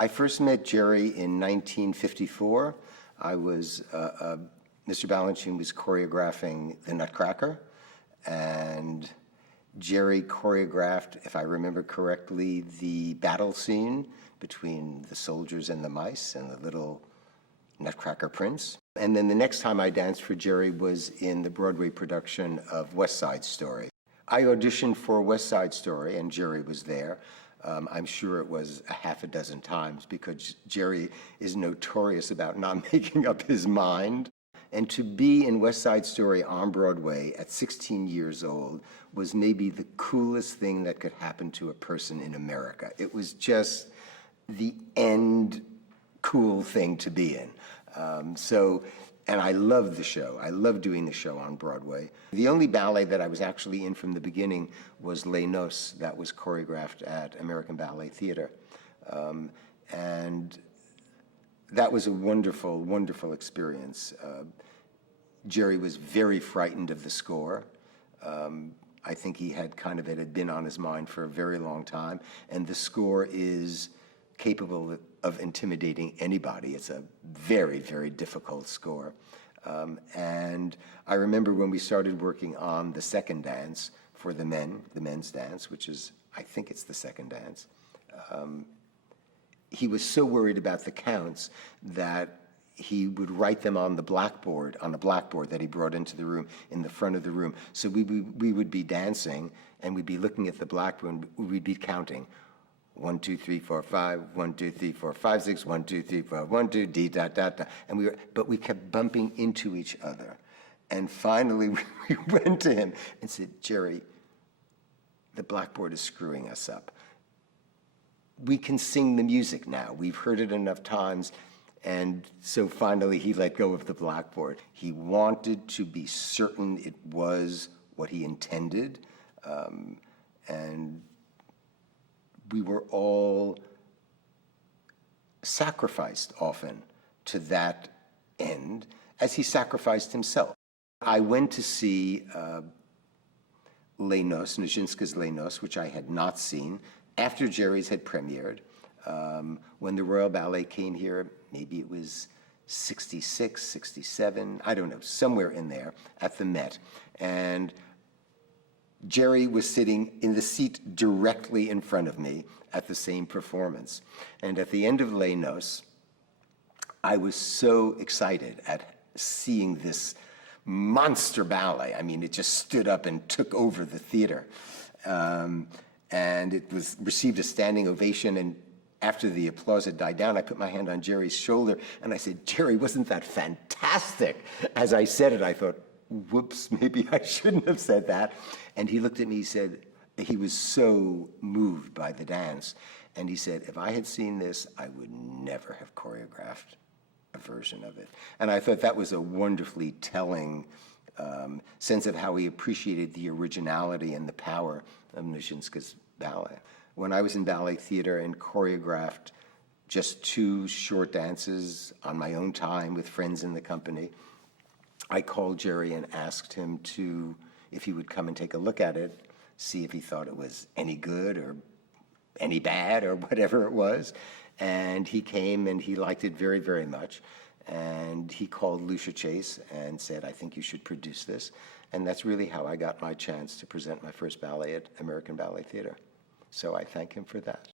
I first met Jerry in 1954. I was, Mr. Balanchine was choreographing The Nutcracker, and Jerry choreographed, if I remember correctly, the battle scene between the soldiers and the mice and the little Nutcracker prince. And then the next time I danced for Jerry was in the Broadway production of West Side Story. I auditioned for West Side Story, and Jerry was there. I'm sure it was a half a dozen times, because Jerry is notorious about not making up his mind. And to be in West Side Story on Broadway at 16 years old was maybe the coolest thing that could happen to a person in America. It was just the end cool thing to be in. And I loved the show. I loved doing the show on Broadway. The only ballet that I was actually in from the beginning was Les Noces, that was choreographed at American Ballet Theater. And that was a wonderful, wonderful experience. Jerry was very frightened of the score. I think it had been on his mind for a very long time. And the score is capable of intimidating anybody. It's a very, very difficult score. And I remember when we started working on the second dance for the men's dance, which is, I think it's the second dance, he was so worried about the counts that he would write them on a blackboard that he brought into the room, in the front of the room. So we would be dancing, and we'd be looking at the blackboard, and we'd be counting. 1, 2, 3, 4, 5, 1, 2, 3, 4, 5, 6, 1, 2, 3, 4, 1, 2, D, dot, dot, dot. And but we kept bumping into each other. And finally, we went to him and said, Jerry, the blackboard is screwing us up. We can sing the music now. We've heard it enough times. And so finally, he let go of the blackboard. He wanted to be certain it was what he intended. And we were all sacrificed often to that end, as he sacrificed himself. I went to see Les Noces, Nijinsky's Les Noces, which I had not seen, after Jerry's had premiered. When the Royal Ballet came here, maybe it was 66, 67, I don't know, somewhere in there at the Met. And Jerry was sitting in the seat directly in front of me at the same performance. And at the end of Les Noces, I was so excited at seeing this monster ballet. I mean, it just stood up and took over the theater. And it received a standing ovation, and after the applause had died down, I put my hand on Jerry's shoulder, and I said, Jerry, wasn't that fantastic? As I said it, I thought, whoops, maybe I shouldn't have said that. And he looked at me, he said, he was so moved by the dance. And he said, if I had seen this, I would never have choreographed a version of it. And I thought that was a wonderfully telling sense of how he appreciated the originality and the power of Nijinsky's ballet. When I was in ballet theater and choreographed just 2 short dances on my own time with friends in the company, I called Jerry and asked him if he would come and take a look at it, see if he thought it was any good or any bad or whatever it was. And he came and he liked it very, very much. And he called Lucia Chase and said, I think you should produce this. And that's really how I got my chance to present my first ballet at American Ballet Theater. So I thank him for that.